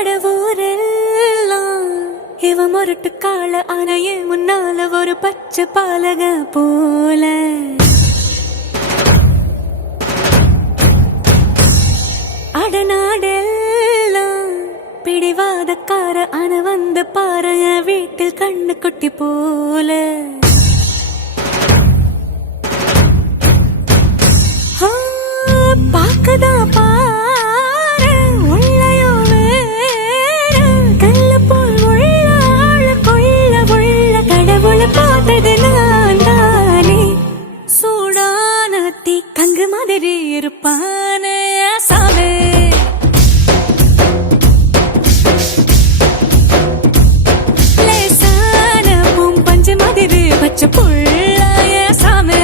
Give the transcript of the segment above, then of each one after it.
கடவுரெல்லாம் இவ முரட்டு கால ஆனையே முன்னால ஒரு பச்சை பாலக போல அடநாடெல்லாம் பிடிவாதக்கார ஆன வந்து பாருங்க வீட்டில் கண்ணு குட்டி போல பாக்கதா பாரு உள்ளயோ வேற கல்ல போல் உள்ள கொள்ள உள்ள கடவுள பார்த்தது நான் தானே சூடான தீ கங்கு மாதிரி இருப்பானே சாவே லேசான பூம் பஞ்சு மாதிரி பச்சை புள்ளாய சாமே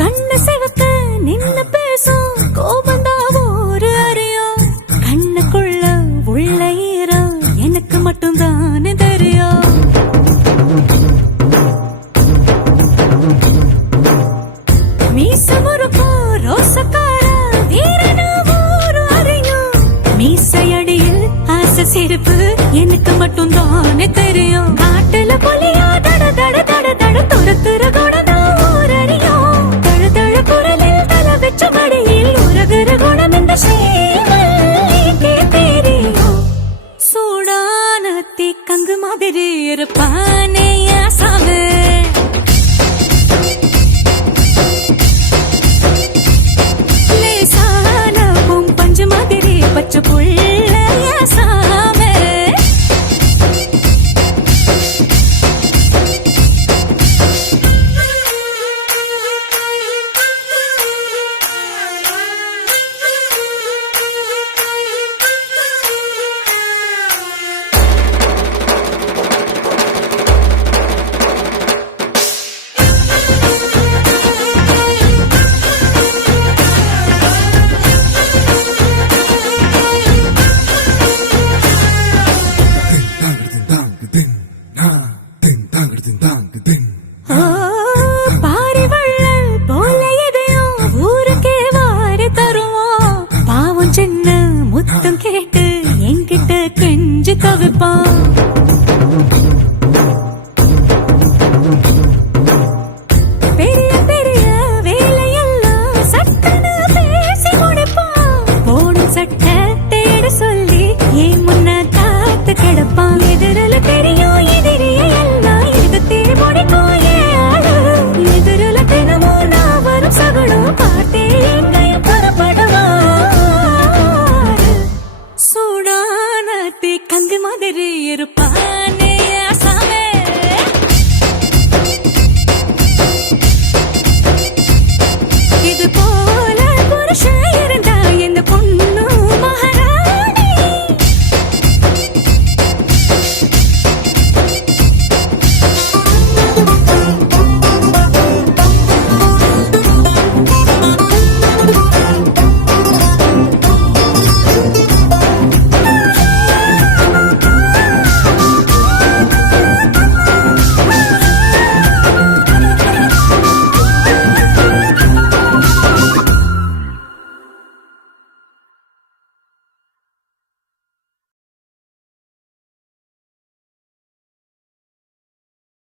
கண்ண சிவக்க நின்னு பேசும் கோபந்தா ஒரு அறியும் கண்ணுக்குள்ள உள்ள ஈரம் எனக்கு மட்டும் தானே தெரியும் மீச முறுக்கும் ரோசக்கார வீரனா ஒரு அறியும் மீசையடியில் ஆசை சிரிப்பு எனக்கு மட்டும் தானே தெரியும் காட்டுல